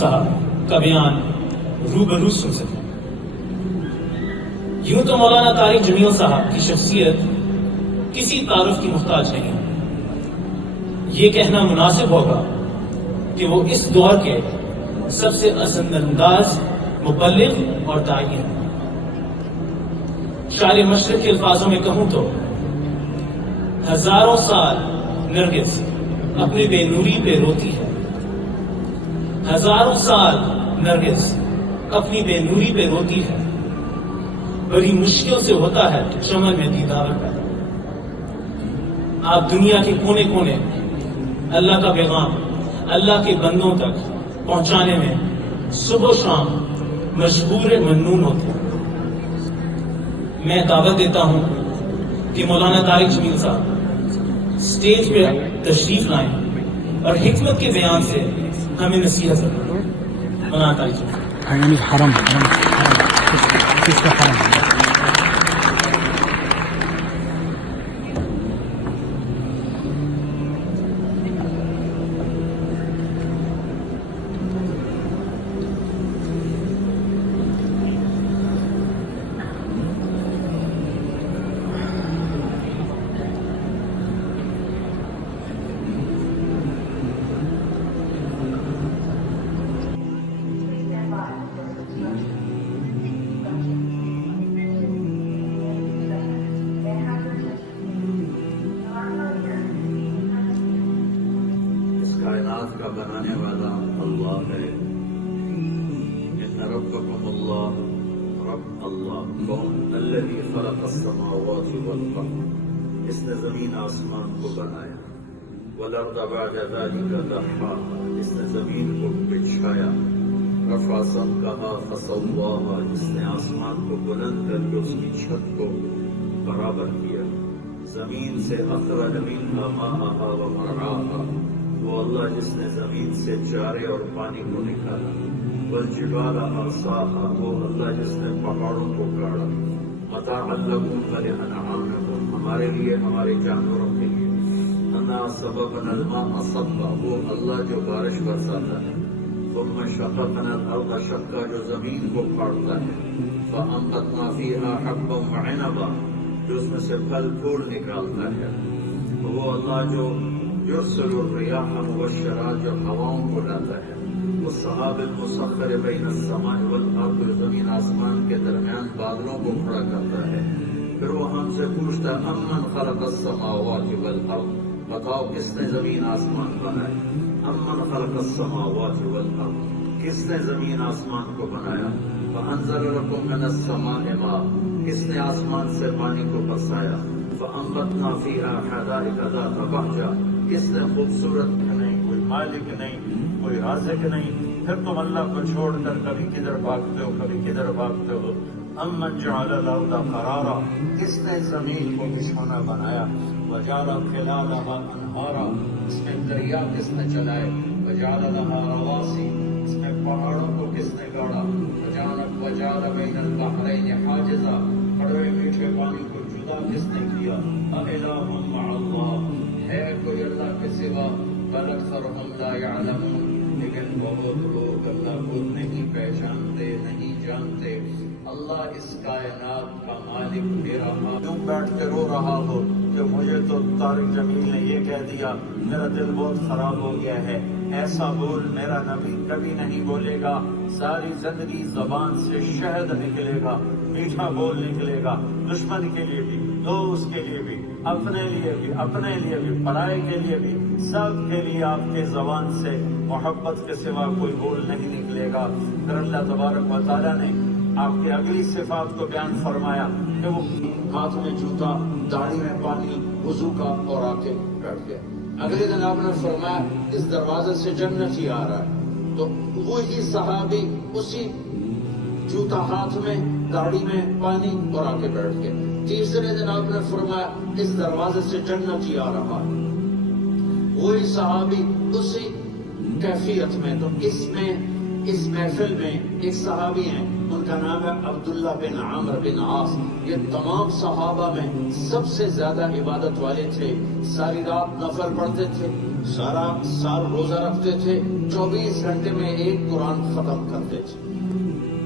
का बयान रूबरू सुन सकें। यूं तो मौलाना तारिक जमील साहब की शख्सियत किसी तारुफ की मुहताज नहीं है। ये कहना मुनासिब होगा कि वो इस दौर के सबसे असरअंदाज मुबल्लिग और दाई हैं। शायर मशरिक के अल्फाजों में कहूं तो हजारों साल नरगिस अपनी बेनूरी पे रोती है, हजारों साल नरगिस अपनी बेनूरी पे रोती है, बड़ी मुश्किल से होता है चमन में दीदार पैदा। आप दुनिया के कोने कोने अल्लाह का पैगाम अल्लाह के बंदों तक पहुंचाने में सुबह शाम मजबूर मन्नून होते हैं। मैं दावत देता हूं कि मौलाना तारिक जमील साहब स्टेज पे तशरीफ लाएं और हिकमत के बयान से हमें नसीहत करें। मौलाना तारिक जमील हरम कायनात का बनाने वाला अल्लाह है। इन्ना रब्बकुमुल्लाह रब अल्लाह कौन अल्लज़ी ख़लक़स-समावाति वल अर्द, इसने जमीन आसमान को बनाया। वल अर्द बअद ज़ालिका दहहाहा, इसने जमीन को बिछाया। रफ़अ समकहा फ़सव्वाहा, इसने आसमान को बुलंद करके उसकी छत को बराबर किया। जमीन से अख़रज मिन्हा माअहा व मरआहा, वो अल्लाह जिसने जमीन से चारे और पानी को निकाला। वल जिबाला अरसाहा, वो अल्लाह जिसने पहाड़ों को गाड़ा। मताअन लकुम व लिअनआमिकुम, हमारे लिए हमारे जानवरों के लिए। अन्ना सबबनल माअ सबा, वो अल्लाह जो बारिश बरसाता है। सुम्मा शक़क़नल अर्ज़ शक़्क़ा, जो जमीन को फाड़ता है। फ़अंबतना फ़ीहा हब्बन व इनबा, जो उसमें से फल फूल निकालता है। वो अल्लाह जो युरसिलुर रियाह मुबश्शिरात, जो हवाओं को लाता है। वो सहाबिल मुसख्खर बैन अस्समाइ वल अर्द, जमीन आसमान के दरमियान बादलों को खड़ा करता है। फिर वो हमसे पूछता है अम्मन ख़लक़स-समावाति वल अर्द, बताओ किसने जमीन आसमान बनाए। अम्मन ख़लक़स-समावाति वल अर्द, किसने जमीन आसमान को बनाया। फ़अंज़ल लकुम मिनस-समाइ माअ, किसने आसमान से पानी को बरसाया। फ़अंबतना फ़ीहा हदाइक़ ज़ात बहजा, किसने खूबसूरत नहीं, कोई मालिक नहीं, कोई राज़िक नहीं। फिर तुम अल्लाह को छोड़कर कभी किधर भागते हो, कभी किधर भागते हो। अम्मन जअलल अर्ज़ क़रारा, किसने जमीन को बिछौना बनाया। वजअल खिलालहा अनहारा, इसमें दरिया किसने चलाए। वजअल लहा रवासी, इसमें पहाड़ों को किसने गाड़ा। वजअल बैनल बहरैनि हाजिज़ा, कड़वे मीठे पानी को जुदा किसने किया। अइलाहुम मअल्लाह, है कोई अल्लाह के सिवा। बल अक्सरुहुम ला यअलमून, लेकिन बहुत लोग अल्लाह को नहीं पहचानते, नहीं जानते। अल्लाह इस कायनात का मालिक मेरा क्यों बैठ के रो रहा हो कि मुझे तो तारिक जमील ने ये कह दिया, मेरा दिल बहुत खराब हो गया है। ऐसा बोल मेरा नबी कभी नहीं बोलेगा। सारी जिंदगी जबान से शहद निकलेगा, मीठा बोल निकलेगा। दुश्मन के लिए भी, दोस्त के लिए भी, अपने लिए भी, पराये के लिए भी, सब के लिए आपके जबान से मोहब्बत के सिवा कोई बोल नहीं निकलेगा। फिर अल्लाह तबारक व तआला ने आपके अगली सिफात को बयान फरमाया कि वो हाथ में जूता, दाढ़ी में पानी, वुजू का, और आके बैठ गया। अगले दिन आपने फरमाया इस दरवाजे से जन्नती आ रहा है। तो वो ही सहाबी उसी जूता हाथ में, दाढ़ी में पानी, और आके बैठ गए। तीसरे दिन आपने फरमाया इस दरवाजे से जन्नती आ रहा है। वही सहाबी उसी कैफियत में। तो इसमें इस महफिल में एक सहाबी हैं, उनका नाम है अब्दुल्लाह बिन आमर बिन आस। ये तमाम सहाबा में सबसे ज्यादा इबादत वाले थे। सारी रात नफल पढ़ते थे, सारा साल रोजा रखते थे, 24 घंटे में एक कुरान खत्म करते थे।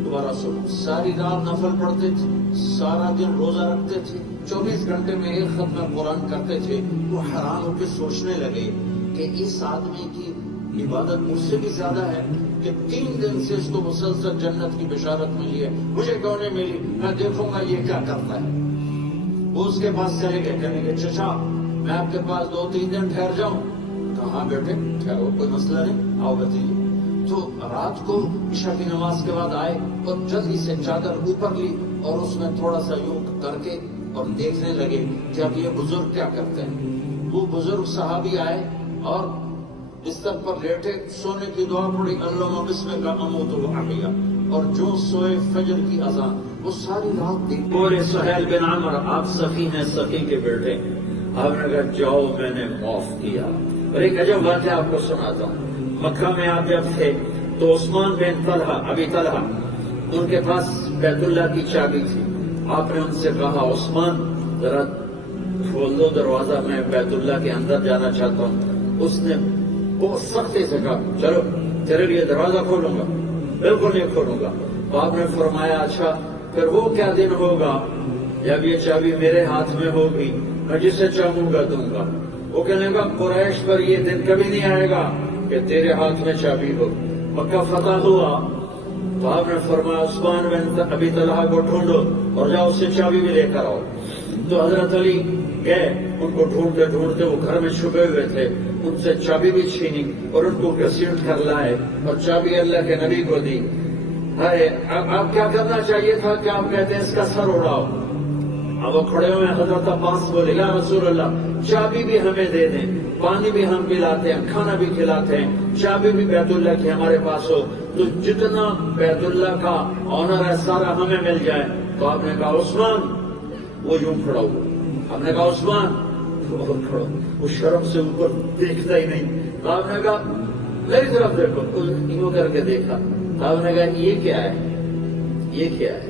दोबारा सुनो, सारी रात नफल पढ़ते थे, सारा दिन रोजा रखते थे, 24 घंटे में एक खत्म कुरान करते थे। वो हैरान होकर सोचने लगे कि इस आदमी की इबादत मुझसे भी ज्यादा है कि 3 दिन से इसको मुसलसल जन्नत की बिशारत मिली है, मुझे क्यों नहीं मिली? मैं देखूंगा ये क्या करता है। वो उसके पास चले गए, कहने के चचा मैं आपके पास 2-3 दिन ठहर जाऊं? कहा बेटे ठहरो, कोई मसला नहीं, आओ बताइए। तो रात को ईशा की नमाज के बाद आए और जल्दी से चादर ऊपर ली और उसमें थोड़ा सा यूं करके और देखने लगे कि अब ये बुजुर्ग क्या करते हैं। वो बुजुर्ग सहाबी आए और बिस्तर पर लेटे सोने की दुआ पड़ी, अल्लाहुम्मा बिस्मिका अमूतु व अहया, और जो सोए फजर की अज़ान। वो सारी रात देखते। बोले सुहैल बिन अमर, आप सखी हैं, सखी के बेटे। आपने कहा जाओ, मैंने माफ किया। और एक अजब बात है, आपको सुनाता हूँ। मक्का में आप जब थे तो उस्मान बिन तलहा, अबी तलहा, उनके पास बैतुल्लाह की चाबी थी। आपने उनसे कहा उस्मान जरा खोल दो दरवाजा, मैं बैतुल्लाह के अंदर जाना चाहता हूँ। उसने बहुत सख्ती से कहा चलो तेरे लिए दरवाजा खोलूंगा। बिल्कुल नहीं खोलूंगा। तो आपने फरमाया अच्छा फिर वो क्या दिन होगा जब ये चाबी मेरे हाथ में होगी, मैं जिसे चाहूंगा दूंगा। वो कहने लगा कुरैश पर ये दिन कभी नहीं आएगा कि तेरे हाथ में चाबी हो। मक्का फतह हुआ तो आपने फरमाया उस्मान बिन अबी तलहा को ढूंढो और जाओ उससे चाबी भी लेकर आओ। तो हजरत अली गए, उनको ढूंढते ढूंढते वो घर में छुपे हुए थे, उनसे चाबी भी छीनी और उनको घसीट कर लाए और चाबी अल्लाह के नबी को दी। अरे अब क्या करना चाहिए था कि आप कहते हैं इसका सर उड़ाओ। अब वो खड़े हुए हजरत अब्बास बोले या रसूल अल्लाह चाबी भी हमें दे दें, पानी भी हम पिलाते हैं, खाना भी खिलाते हैं, चाबी भी बैतुल्लाह की हमारे पास हो तो जितना बैतुल्लाह का ऑनर है सारा हमें मिल जाए। तो आपने कहा उस्मान, वो यूं खड़ा हुआ। आपने कहा उस्मान, वो खड़ा, वो शर्म से ऊपर देखता ही नहीं। तो आपने कहा मेरी तरफ देखो, तो यूं करके देखा। तो आपने कहा ये क्या है, ये क्या है?